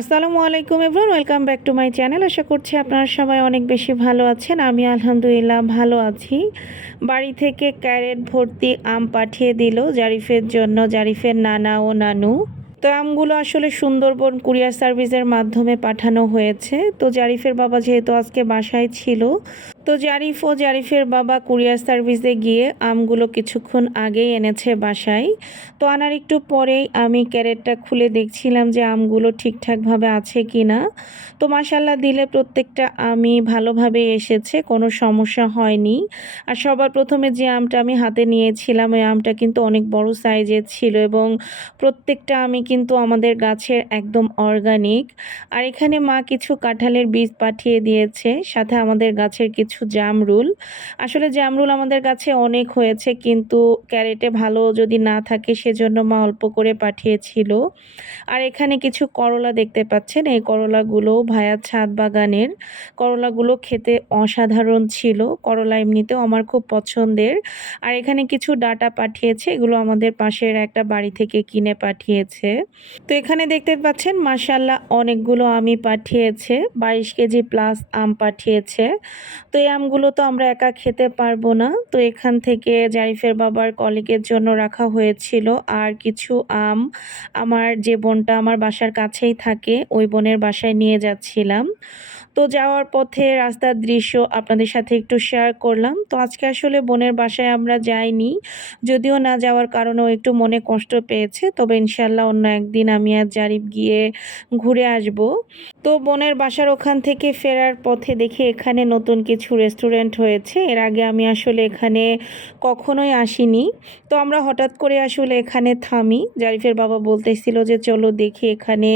আসসালামু আলাইকুম everyone, welcome back to my channel. আশা করছি আপনারা সবাই অনেক বেশি ভালো আছেন। আমি আলহামদুলিল্লাহ ভালো আছি। বাড়ি থেকে ক্যারেট ভর্তি আম পাঠিয়ে দিল জারিফের জন্য, জারিফের নানা ও নানু। তো আমগুলো আসলে সুন্দরবন কুরিয়ার সার্ভিসের মাধ্যমে পাঠানো হয়েছে। তো জারিফের বাবা যেহেতু আজকে বাসায় ছিল, তো জারিফ ও জারিফের বাবা কুরিয়ার সার্ভিসে গিয়ে আমগুলো কিছুক্ষণ আগেই এনেছে বাসায়। তো আনার একটু পরেই আমি ক্যারেটটা খুলে দেখছিলাম যে আমগুলো ঠিকঠাকভাবে আছে কি না। তো মাশাল্লাহ দিলে প্রত্যেকটা আমই ভালোভাবে এসেছে, কোনো সমস্যা হয়নি। আর সবার প্রথমে যে আমটা আমি হাতে নিয়েছিলাম ওই আমটা কিন্তু অনেক বড় সাইজের ছিল এবং প্রত্যেকটা আমি কিন্তু আমাদের গাছের একদম অর্গানিক। আর এখানে মা কিছু কাঁঠালের বীজ পাঠিয়ে দিয়েছে, সাথে আমাদের গাছের কিছু জামরুল। আসলে জামরুল আমাদের গাছে অনেক হয়েছে, কিন্তু ক্যারেটে ভালো যদি না থাকে সেজন্য মা অল্প করে পাঠিয়েছিল। আর এখানে কিছু করলা দেখতে পাচ্ছেন, এই করলাগুলো ভাইয়া ছাদ বাগানের। করলাগুলো খেতে অসাধারণ ছিল। করলা এমনিতেও আমার খুব পছন্দের। আর এখানে কিছু ডাঁটা পাঠিয়েছে, এগুলো আমাদের পাশের একটা বাড়ি থেকে কিনে পাঠিয়েছে। তো এখানে দেখতে পাচ্ছেন মাশাল্লাহ অনেকগুলো আমই পাঠিয়েছে, 22 কেজি প্লাস আম পাঠিয়েছে। তো এই আমগুলো তো আমরা একা খেতে পারবো না, তো এখান থেকে জারিফের বাবার কলিগের জন্য রাখা হয়েছিল। আর কিছু আম আমার যে বোনটা আমার বাসার কাছেই থাকে ওই বোনের বাসায় নিয়ে যাচ্ছিলাম। তো যাওয়ার পথে রাস্তার দৃশ্য আপনাদের সাথে একটু শেয়ার করলাম। তো আজকে আসলে বোনের বাসায় আমরা যাইনি, যদিও না যাওয়ার কারণেও একটু মনে কষ্ট পেয়েছে। তবে ইনশাল্লাহ অন্য একদিন আমি আর জারিফ গিয়ে ঘুরে আসব। তো বোনের বাসার ওখান থেকে ফেরার পথে দেখি এখানে নতুন কিছু রেস্টুরেন্ট হয়েছে। এর আগে আমি আসলে এখানে কখনোই আসিনি। তো আমরা হঠাৎ করে আসলে এখানে থামি। জারিফের বাবা বলতেছিল যে চলো দেখি এখানে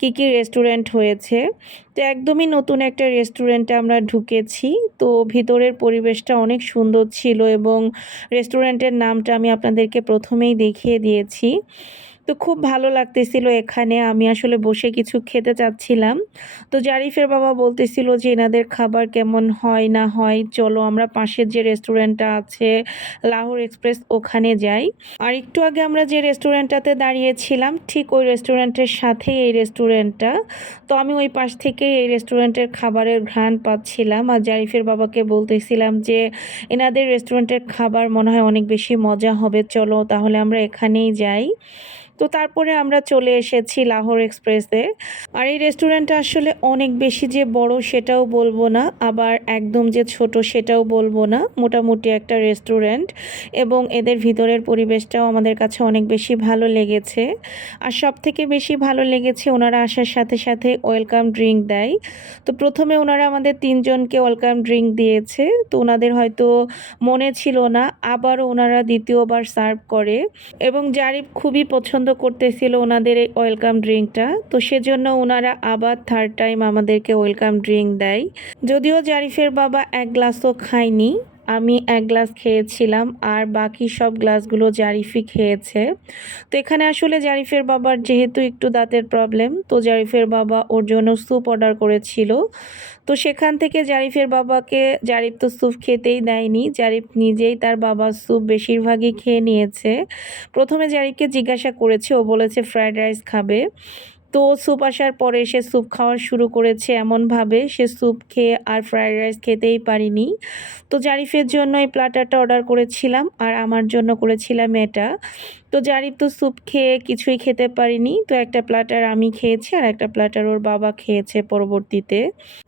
কি কি রেস্টুরেন্ট হয়েছে। তো একদমই নতুন একটা রেস্টুরেন্টে আমরা ঢুকেছি। তো ভিতরের পরিবেশটা অনেক সুন্দর ছিল এবং রেস্টুরেন্টের নামটা আমি আপনাদেরকে প্রথমেই দেখিয়ে দিয়েছি। তো খুব ভালো লাগতেছিল এখানে, আমি আসলে বসে কিছু খেতে চাচ্ছিলাম। তো জারিফের বাবা বলতেছিল যে এনাদের খাবার কেমন হয় না হয়, চলো আমরা পাশের যে রেস্টুরেন্টটা আছে লাহোর এক্সপ্রেস ওখানে যাই। আর একটু আগে আমরা যে রেস্টুরেন্টটাতে দাঁড়িয়েছিলাম ঠিক ওই রেস্টুরেন্টের সাথেই এই রেস্টুরেন্টটা। তো আমি ওই পাশ থেকে এই রেস্টুরেন্টের খাবারের ঘ্রাণ পাচ্ছিলাম আর জারিফের বাবাকে বলতেছিলাম যে এনাদের রেস্টুরেন্টের খাবার মনে হয় অনেক বেশি মজা হবে, চলো তাহলে আমরা এখানেই যাই। তো তারপরে আমরা চলে এসেছি লাহোর এক্সপ্রেসে। আর এই রেস্টুরেন্টটা আসলে অনেক বেশি যে বড় সেটাও বলবো না, আবার একদম যে ছোট সেটাও বলবো না, মোটামুটি একটা রেস্টুরেন্ট। এবং এদের ভিতরের পরিবেশটাও আমাদের কাছে অনেক বেশি ভালো লেগেছে। আর সব থেকে বেশি ভালো লেগেছে ওনারা আসার সাথে সাথে ওয়েলকাম ড্রিঙ্ক দেয়। তো প্রথমে ওনারা আমাদের তিনজনকে ওয়েলকাম ড্রিঙ্ক দিয়েছে, তো ওনাদের হয়তো মনে ছিল না, আবারও ওনারা দ্বিতীয়বার সার্ভ করে। এবং জারিফ খুবই পছন্দ করতেছিল ওনাদের এই ওয়েলকাম ড্রিঙ্কটা, তো সেজন্য ওনারা আবার থার্ড টাইম আমাদেরকে ওয়েলকাম ড্রিঙ্ক দেয়। যদিও জারিফের বাবা এক গ্লাসও খায়নি, আমি এক গ্লাস খেয়েছিলাম আর বাকি সব গ্লাসগুলো জারিফই খেয়েছে। তো এখানে আসলে জারিফের বাবার যেহেতু একটু দাঁতের প্রবলেম, তো জারিফের বাবা ওর জন্য স্যুপ অর্ডার করেছিল। তো সেখান থেকে জারিফের বাবাকে, জারিফ তো স্যুপ খেতেই দেয়নি, জারিফ নিজেই তার বাবার স্যুপ বেশিরভাগই খেয়ে নিয়েছে। প্রথমে জারিফকে জিজ্ঞাসা করেছে, ও বলেছে ফ্রায়েড রাইস খাবে। তো স্যুপ আসার পরে সে স্যুপ খাওয়া শুরু করেছে, এমনভাবে সে স্যুপ খেয়ে আর ফ্রায়েড রাইস খেতেই পারিনি। তো জারিফের জন্য এই প্ল্যাটারটা অর্ডার করেছিলাম আর আমার জন্য করেছিলাম এটা। তো জারিফ তো স্যুপ খেয়ে কিছুই খেতে পারিনি, তো একটা প্ল্যাটার আমি খেয়েছি আর একটা প্ল্যাটার ওর বাবা খেয়েছে পরবর্তীতে।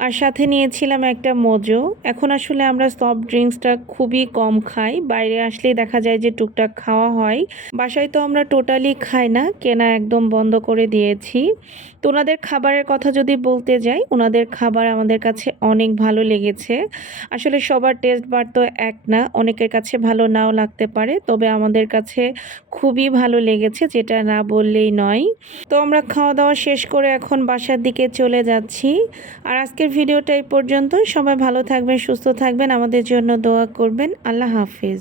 আর সাথে নিয়েছিলাম একটা মোজো। এখন আসলে আমরা সফট ড্রিঙ্কসটা খুবই কম খাই, বাইরে আসলেই দেখা যায় যে টুকটাক খাওয়া হয়। বাসায় তো আমরা টোটালি খাই না, কেনা একদম বন্ধ করে দিয়েছি। তো ওনাদের খাবারের কথা যদি বলতে যাই, ওনাদের খাবার আমাদের কাছে অনেক ভালো লেগেছে। আসলে সবার টেস্ট বার তো এক না, অনেকের কাছে ভালো নাও লাগতে পারে, তবে আমাদের কাছে খুবই ভালো লেগেছে, যেটা না বললেই নয়। তো আমরা খাওয়া দাওয়া শেষ করে এখন বাসার দিকে চলে যাচ্ছি। আর আজকের ভিডিওটা এই পর্যন্ত। সবাই ভালো থাকবেন, সুস্থ থাকবেন, আমাদের জন্য দোয়া করবেন। আল্লাহ হাফিজ।